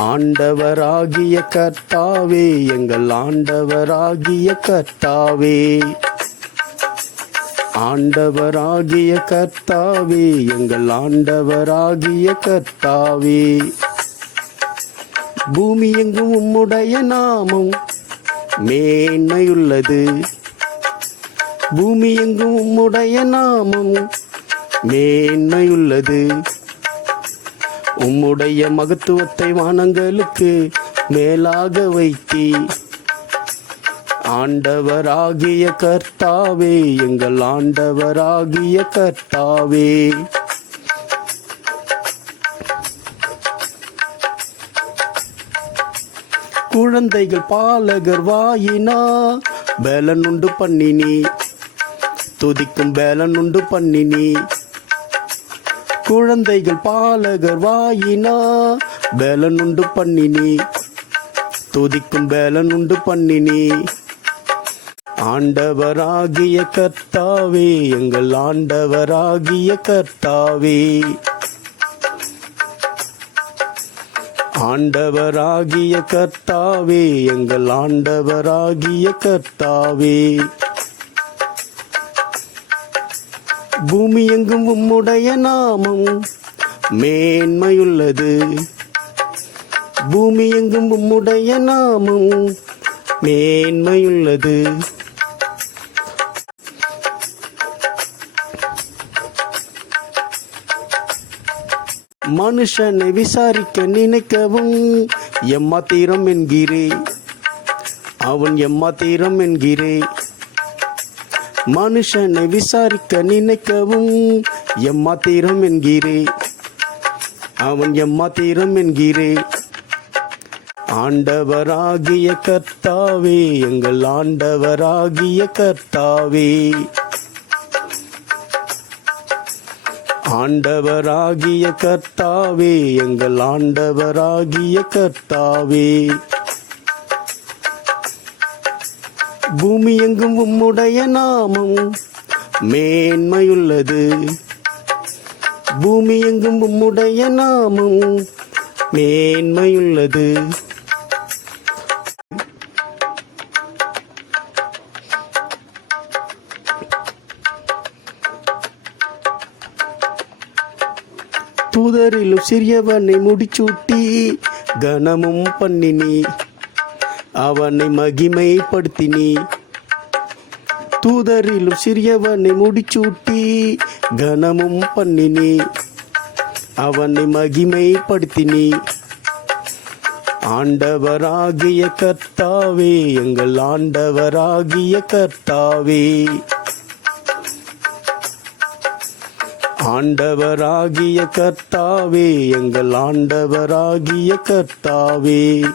ஆண்டவராகிய கர்த்தாவே எங்கள் ஆண்டவராகிய கர்த்தாவே. ஆண்டவராகிய கர்த்தாவே எங்கள் ஆண்டவராகிய கர்த்தாவே. பூமி எங்கும் உம்முடைய நாமம் மேன்மையுள்ளது. பூமி எங்கும் உம்முடைய நாமம் மேன்மையுள்ளது. உம்முடைய மகத்துவத்தை வானங்களுக்கு மேலாக வைத்தி. ஆண்டவராகிய கர்த்தாவே எங்கள் ஆண்டவராகிய கர்த்தாவே. குழந்தைகள் பாலகர் வாயினா பேலன் உண்டு பண்ணினி. துதிக்கும் பேலன் உண்டு பண்ணினி. குழந்தைகள் பாலகர் வாயினா பேலன் உண்டு பண்ணினி. துதிக்கும் பேலன் உண்டு பண்ணினி. ஆண்டவராகிய கர்த்தாவே எங்கள் ஆண்டவராகிய கர்த்தாவே. ஆண்டவராகிய கர்த்தாவே எங்கள் ஆண்டவராகிய கர்த்தாவே. பூமி எங்கும் உம்முடைய நாமம் மேன்மையுள்ளது. பூமி எங்கும் உம்முடைய நாமம் மேன்மையுள்ளது. மனுஷனை விசாரிக்க நினைக்கவும் எம்மாத்திரம் என்கிறே அவன் எம்மாத்திரம் என்கிறே மனுஷனை விசாரிக்க நினைக்கவும். எம்மாத்திரம் என்கிறே. அவன் எம்மாத்திரம் என்கிறே. ஆண்டவராகிய கர்த்தாவே எங்கள் ஆண்டவராகிய கர்த்தாவே. ஆண்டவராகிய கர்த்தாவே எங்கள் ஆண்டவராகிய கர்த்தாவே. பூமி எங்கும் உம்முடைய நாமம் மேன்மையுள்ளது. பூமி எங்கும் உம்முடைய நாமம் மேன்மையுள்ளது. தூதரிலும் சிறியவனை முடிச்சூட்டி கனமும் பண்ணினி அவனை மகிமைப்படுத்தினி. தூதரிலும் சிறியவனை முடிச்சூட்டி கனமும் பண்ணினி. அவனை மகிமைப்படுத்தினி. ஆண்டவராகிய கர்த்தாவே எங்கள் ஆண்டவராகிய கர்த்தாவே. ஆண்டவராகிய கர்த்தாவே எங்கள் ஆண்டவராகிய கர்த்தாவே.